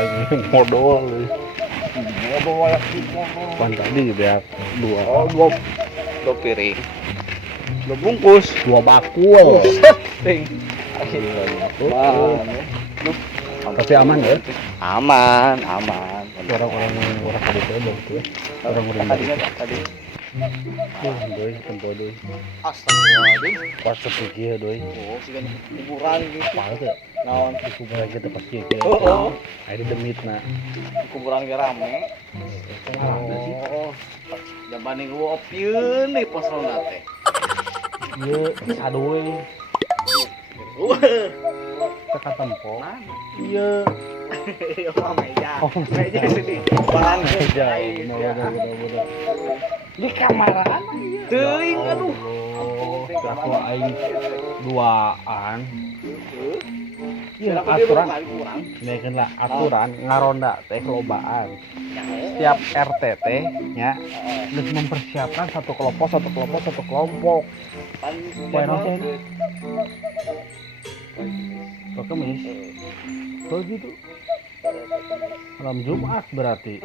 anjing modal. Pan tadi beak dua piring. dua bungkus, dua bakul. Ting. Tapi aman ya? Aman. Orang tadi tebok tuh ya. Orang Tadi. Doi, tempo doi. Astagfirullahaladzim. Pas sepikir doi. Oh, sih kuburan gitu. Apa tuh? Naon? Di kuburan kita pas kieu. Oh. Ada demitna. Kuburan ge rame. Oh. Jambani gua opieun deui posona teh. Ieu sadoy. Teka tempo. Iya. Iya mah meja. Oh, Meja sini. Bahan Meja. Bener. Di kamaran ieu. Teuing aduh. Aku aing duaan. Iya Kenapa dia aturan. kurang? Nekeun lah aturan ngaronda teh lobaan. Setiap RT teh nya geus mempersiapkan satu kelompok. Poe naon teh? Poe Kamis. Oh gitu. Malam Jumat berarti.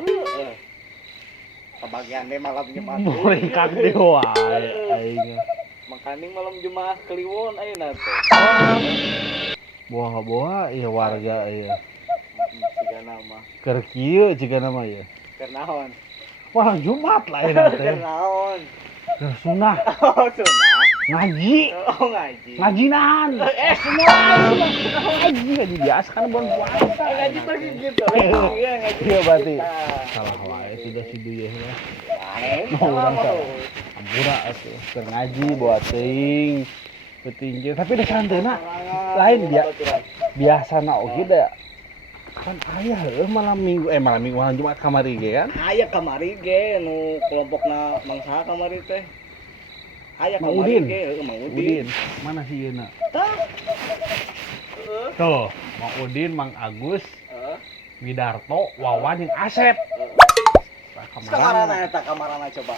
Kebagian deh malam Jumat. Muringkat deh wae aing. Makanya malam Jumat Kliwon ayeuna teh. Boha-boha ieu warga ieu. Siga nama. Keur kieu jiga nama ieu. Keur naon? Malam Jumat lah ayeuna teh. Keur naon? Keur sunah, Oh, sunah. ngaji. Oh, ngaji. Ngajinan. Ngaji biasa kan bulan puasa. Ngaji tuh gitu. Iya, ngaji. Iya berarti. Salah wae sudah si Duyeh lah. Mau urang salah. Ampura atuh. Keur ngaji buat teuing. Petinggi tapi da santeuna lain dia. Biasana oge da kan aya heuh malam Jumat kamari ge kan. Aya kamari ge nu kelompokna Mang Saha kamari teh. Aya Mang kamari Udin. ge, Mang Udin. Mana sih yeuna? Tah. Tuh, Mang Udin, Mang Agus, Widarto, Wawan yang Asep. Kamarana eta kamarana coba.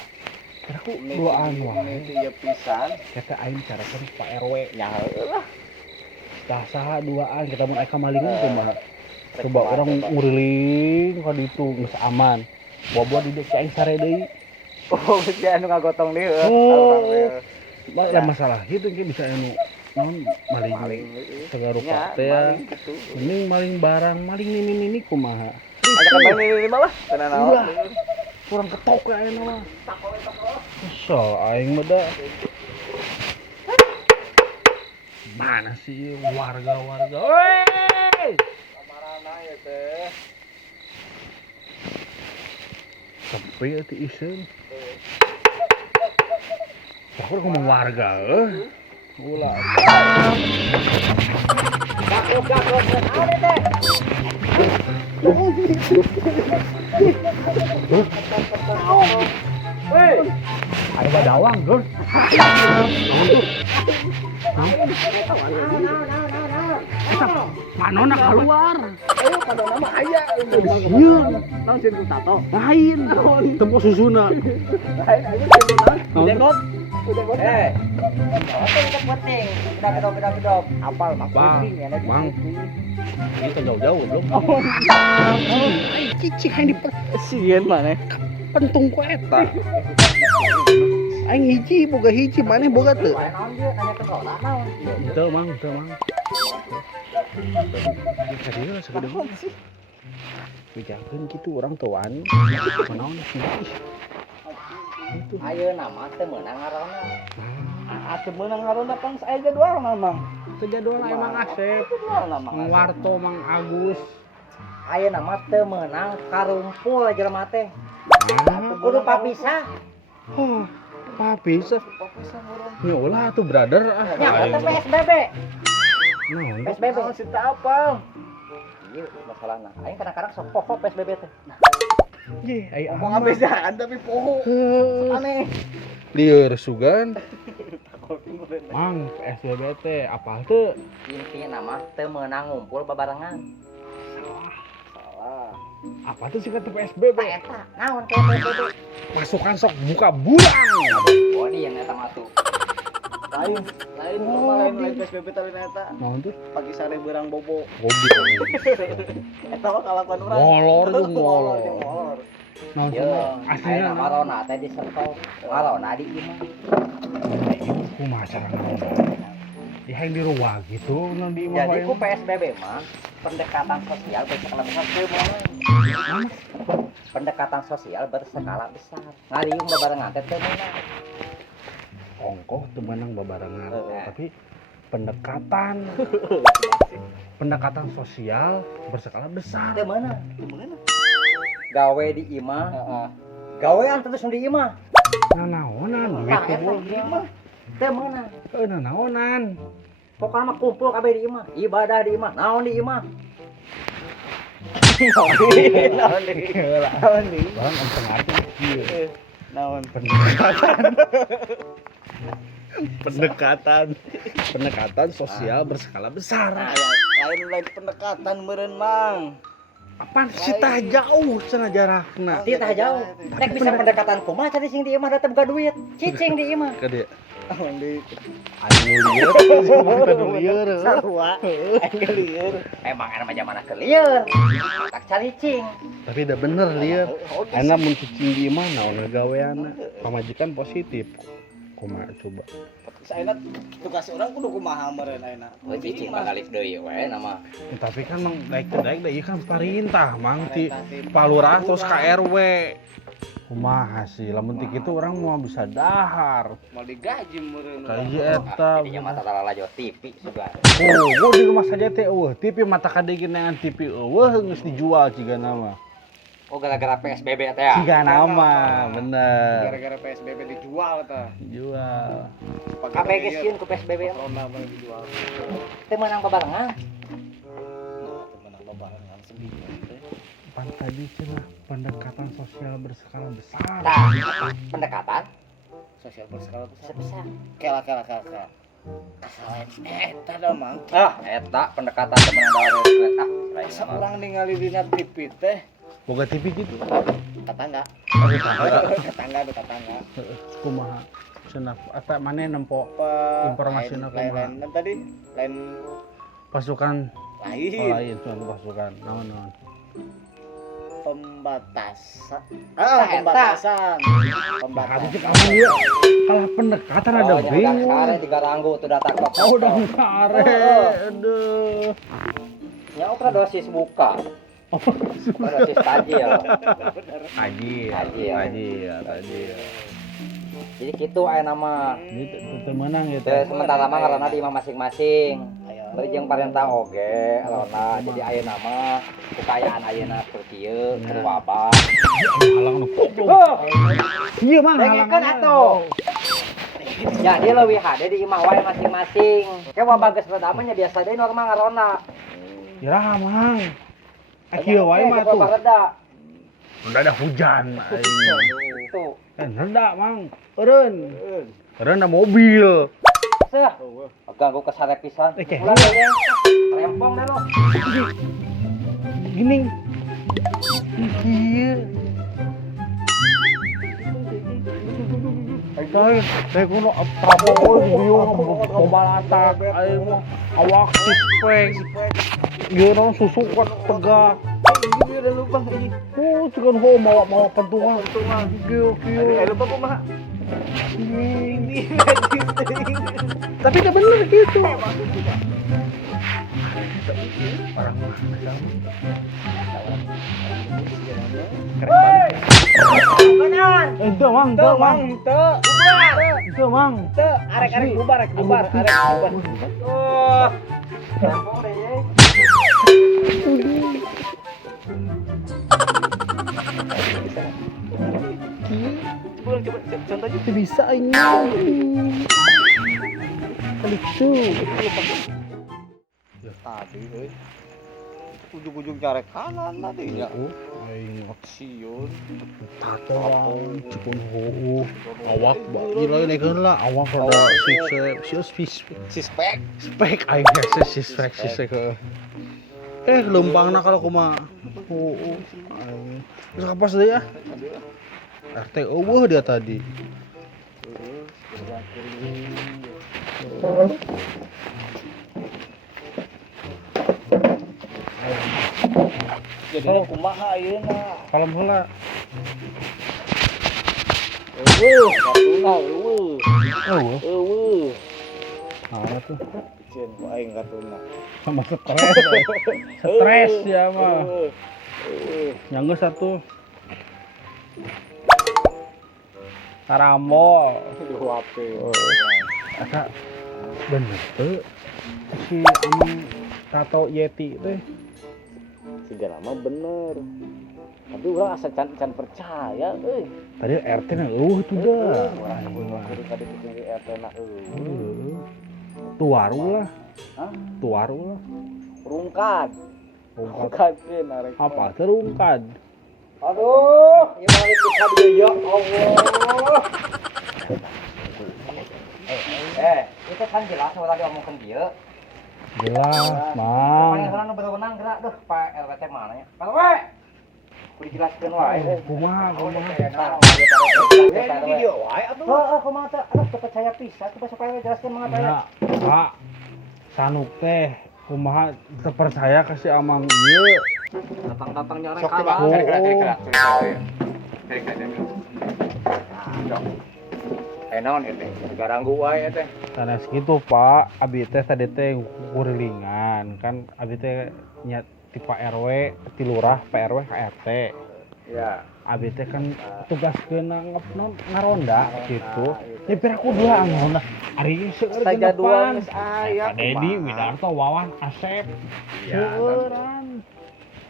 Aku duaan wae. Ieu pisan. Kita aing carakeun Pak RW. Nya heulah. Tah saha duaan kita mun aya kamalingan kumaha? Coba orang nguriling ka ditu geus aman. Bawa di dek aing sare deui. Oh, geus anu ngagotong deui. Lah masalah kitu ge bisa anu naon maling tegarupa teh. Mending maling barang, maling nini kumaha? Ada kan maling ini mah tenan naon. Kurang ketok ya ayeuna mah. Kesel aing mah da. Mana sih warga-warga? Woi! Kamarana ya teh. Sampai ati iseun. Aku ngomong warga ulah. Gakok ada teh. Hei, Ayo badawang, Dur. Panona keluar. ayo pada nama aya. Sieun. Naon sieun tato? Lain. Tempo susuna. Lain aja sieun naon? Udah. Penting penting. Bedap. Apal mak Bang, pusing ya Bang. Ini kan jauh-jauh belum. Oh. Cicing aing sieun mana? Pentung ku eta. Aing hiji boga hiji maneh boga teu. Naon dia nanya ke soal naon? Teu mang. Segede sih. Pijakeun kitu urang teu wani. Kunaon sih? Ayo nama teh meunang ngaranna. Atuh meunang ngaranna pang aya jadwal Mang. Teu jadwal emang Asep. Mang Warto, Mang Agus. Ayo nama teh meunang karumpul jelema teh. Kudu papisah. Oh, papisah. Ya ulah tuh brother Nya eta PSBB. Naon? PSBB sih teu apal. Ieu masalahna. Aing kadang-kadang sok poho PSBB teh. Ye, aya Ngomong abejaan tapi poho. Aneh. Lieur sugan. Mang, PSBB teh apal teu? Intinya nama teu meunang ngumpul babarengan. Salah. Apa tuh singkat PSBB? Eta naon kayak PSBB? Pasukan sok buka bulan. Oh, di yang eta mah tuh. Lain lain PSBB tadi eta. Naon tuh? Pagi sare beurang bobo. Goblok. Eta mah kalakuan urang. Molor jeung molor. Molor. Naon Yo, cenah? Aslinya ayeuna marona teh di Serpong. Marona di imah. kumaha cara ngaronda? Ya yang di ruang gitu nu di imah Jadi wae. ku PSBB mah pendekatan sosial berskala besar teu moal. Pendekatan sosial berskala besar. Ngariung babarengan teh teu meunang. Ongkoh teu meunang babarengan, Heeh. tapi pendekatan sosial berskala besar. Teu meunang. Gawe di imah. Gawean terus di imah. Nanaonan duit Nah, teh eta bol. di imah. Teu meunang. Nanaonan. Pokoknya mah kumpul kabeh di imah, ibadah di imah, naon di imah. Naon di. Bang empeng arti kieu. Naon. Pendekatan sosial berskala besar. Lain pendekatan meureun mang. Apaan sih tah jauh cenah jarakna. Ti tah jauh. Nek bisa pendekatan kumaha cari sing di imah datang boga duit. Cicing di imah. Ka dieu. Naon di. Anu lieur. Sarua. Anu lieur. Emang ana mah zamana keur lieur. Tak cari cing. Tapi udah bener lieur. Enak mun cicing di imah naon gaweana. Pamajikan positif. Kumaha coba. Saeuna tugas urang kudu kumaha meureun ayeuna. Oh cicing balik deui we nama. Tapi kan mang daek da ieu kan perintah mang ti palurah terus ka RW. Kumaha sih lamun ti kitu urang mau bisa dahar. Mau digaji meureun. Ka ieu eta. Dinya mata talala jawa TV sugan. Oh, gua di rumah saja teh eueuh TV mata kadegin dengan TV eueuh geus dijual cigana mah. Oh gara-gara PSBB teh ya. Cigana mah bener. Gara-gara PSBB dijual tah. Jual. Kabeh geus sieun ku PSBB. Corona baru dijual. Teu meunang babarengan. Menang babarengan sendiri teh. Pan tadi cenah pendekatan sosial berskala besar. Nah, pendekatan Sosial berskala besar. sebesar. Kela. Kasalahan eta dah mang. Eta pendekatan teu meunang dalam respect. Asa urang ningali dina TV teh Boga TV gitu. tetangga. Oh, tetangga. Tetangga. Kumaha cenah eta maneh nempo Informasinya kumaha? lain tadi lain pasukan lain lain cuman pasukan naon pembatasan. Eta. Pembatasan. Habis itu kamu dia kalah pendekatan ada bingung. Sare tiga ranggu teu datang kok. Oh udah kare. Aduh. Nya otra dosis buka. Dosis tajil. Tajil. Jadi kitu aya nama. Itu menang gitu. Teu sementara mah ngaranna di imah masing-masing. Aya. Bari jeung parentah oge alona. Jadi aya nama kekayaan ayeuna seperti ieu keur wabah. Halang nu goblok. Iya mang Dengekeun atuh. Ya dia leuwih hade di imah wae masing-masing. Ke wabah geus reda mah nya biasa deui normal ngarona. Iraha mang. Akieu wae mah tuh. Reda. Udah ada hujan. Tuh. Reda mang. Eureun. Eureun ada mobil. Seh. Ganggu kesare pisan. Oke. Ulah ya. Rempong dah lo. Gini. Iya. Saya kuno apa biung pembalata ayo awak suspek geureun susu kuat tegak Udah lupa ini. cikan mau pentungan kieu Lupa kumaha. tapi udah bener gitu Beneran. itu mang Arek bubar. Oh. Rempong deh ye. Coba contohnya. itu bisa ini itu Tadi euy. Ujung-ujung cari kanan tadi ya. aing Siun. tatoan cikun hoo awak ba gila nekeun lah awak rada Sispek. spek aing spek lempangna kalau kumaha hoo aing geus kapas deui ah RT eueuh dia tadi Jadi kumaha ayeuna? Kalem heula. Katuna eueuh. Eueuh. Mana tuh? Cen ku aing katuna. Sama stres. Stres ya mah. Yang satu. Karambol. Dihuape. Asa bener tuh si emang tato Yeti teh. Segala mah bener. Tapi urang asa can percaya euy. Tadi RT na tuh dah. Urang kudu kade tinggi RT na Tuaru lah. Hah? Tuaru lah. Rungkad. Rungkad. Rungkad teh narek. Apa terungkad? Aduh, ieu mah kita dia ya Allah. Itu kan jelas kalau tadi omongkeun dieu. Jelas, Mang. Panggil sana berenang gerak deh, Pak RW teh mana ya? Pak RW. Kudu dijelaskeun wae. Kumaha? Di dia wae atuh. Heeh, kumaha teh? Aduh, teu percaya pisan, coba supaya jelaskeun mangga Ya, Pak. Sanuk teh kumaha teu percaya ka si Amang ieu. Datang-datang nyarek Sok coba kalah. gerak. Naon eta? Garanggu wae eta. Sanes gitu, Pak. Abi teh tadi teh kurilingan kan abi teh nya ti Pak RW, ti lurah, Pak RW, KRT. Ya. Abi teh kan tugaskeun ngaronda gitu. Ya pira kudu anggona. Ari seueur Saja dua genepan. geus aya. Pak Dedi, Widarto, Wawan, Asep. Seueuran.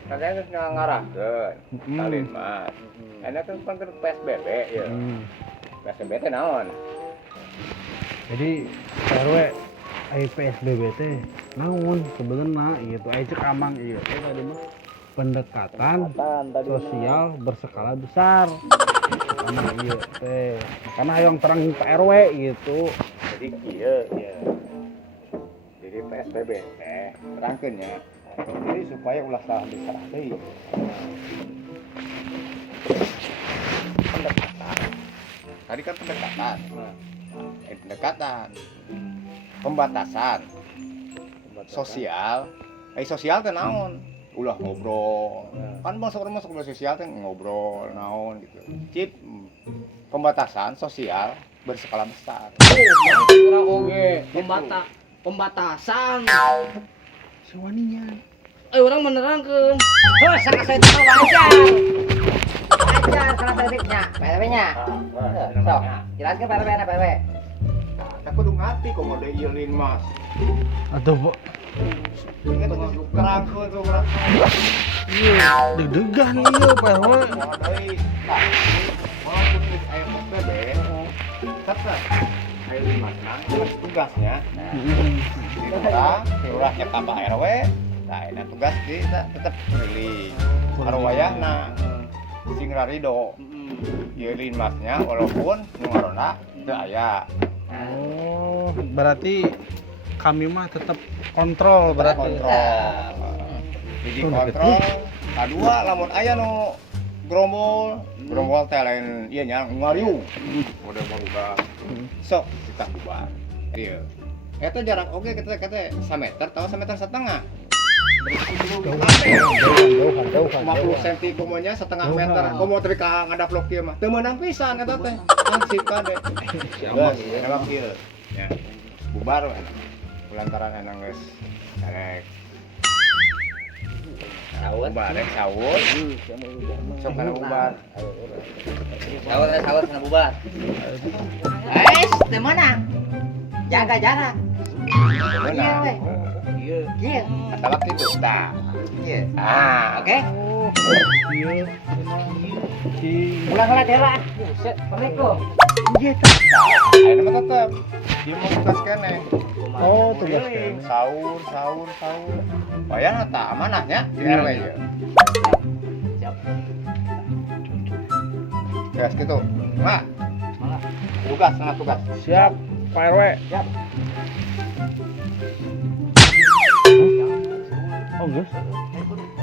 Kadang geus ngarahkeun. Mm. Salin mah. Enak kan pangker PSBB ya. PSBB teh naon? Jadi RW aya PSBB teh naon sebenarnya gitu aya cek Amang ieu teh tadi mah pendekatan sosial berskala besar. Amang ieu teh karena hayang terang Pak RW gitu. Jadi kieu ya. Jadi PSBB teh terangkeun nya. Jadi supaya ulah salah besar deui. Pendekatan. Tadi kan pendekatan. Pendekatan. Pembatasan. Sosial. Sosial teh naon? Ulah ngobrol. Kan masuk sosial teh ngobrol naon gitu. Cip pembatasan sosial berskala besar. Kurang oge, pembatasan. Sewaninya. Orang menerangkeun. Heuh, sana saya teh wajar. Wajar sana tadiknya, PRW-nya. Sok, jelaskeun PRW-na PRW. Nah, kudu ngati kok mode ieu lin mas. Atuh, Bu. Ingat terangkeun tuh urang. Iya, deg-degan ieu Pak RW. Mau deui. Nah, walaupun geus aya PSBB, tetep aya lin mas kan tugasnya. Lurahnya ka Pak RW, nah ini tugas kita tetap keliling. Karo wayahna sing rarido. Ieu lin masnya walaupun nu ngaronda teu aya. Oh, berarti kami mah tetap kontrol berarti. Jadi kontrol. Kadua lamun aya nu grombol teh lain ieu nya ngariung. Mode berubah. Sok kita bubar. Ieu. Eta jarak oke kita 1 meter atau 1,5 meter. 50 cm komonya 1,5 meter. Komo teh ka ngadaplok kieu mah. Teu meunang pisan eta teh. Ansip kade. Geus, emang kieu. Ya. Bubar we. Lantaran enang geus karek. Bubar rek sawut. Sok kana bubar. Sawut sana bubar. Teu meunang. Jaga jarak. Iya we. Iya. Atawa kitu tah. Iya. Oke. Iya. Ulang daerah. Assalamualaikum. Iya tah. Ayeuna mah tetep dia mau tugas kene. Oh, tugas kene. Sahur. Bayar eta amanahnya di RW ieu. Siap. Tugas kitu. Mak. Tugas, sangat tugas. Siap, Pak RW. Siap. Oh, geus.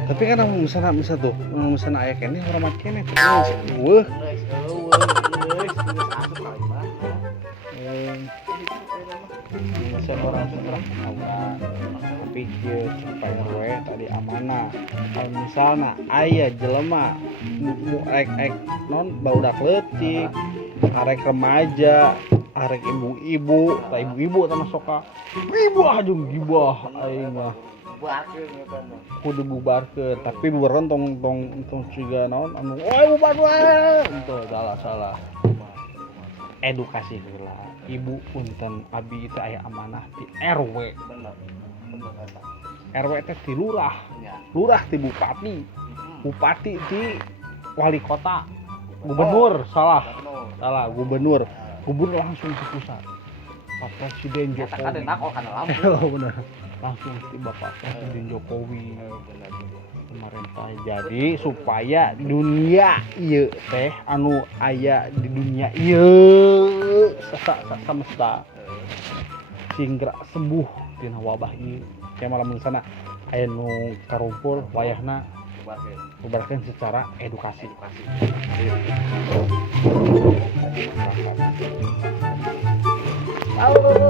Tapi kan misalnya tuh, misalnya aya kene hormat kene. Weuh. bahasa orang Sunda tawuran tapi kieu supaya we tadi amanah kalau misalnya aya jelema nu ek non baudak leutik arek remaja arek ibu-ibu tah ibu-ibu tah soka gibah jeung gibah aing mah kudu bubarkeun tapi bubaran tong ciga naon anu bubar itu salah edukasi heula ibu punten abi itu aya amanah di RW RW teh ti lurah ti bupati ti wali kota gubernur salah gubernur langsung ke pusat Pak Presiden Jokowi bener langsung ke Bapak Presiden Jokowi pemerintah jadi supaya dunia ieu teh anu aya di dunia ieu semesta singgra sembuh tina wabah ieu kayak malam sana aya nu karumpul wayahna bubarkeun secara edukasi. Tahu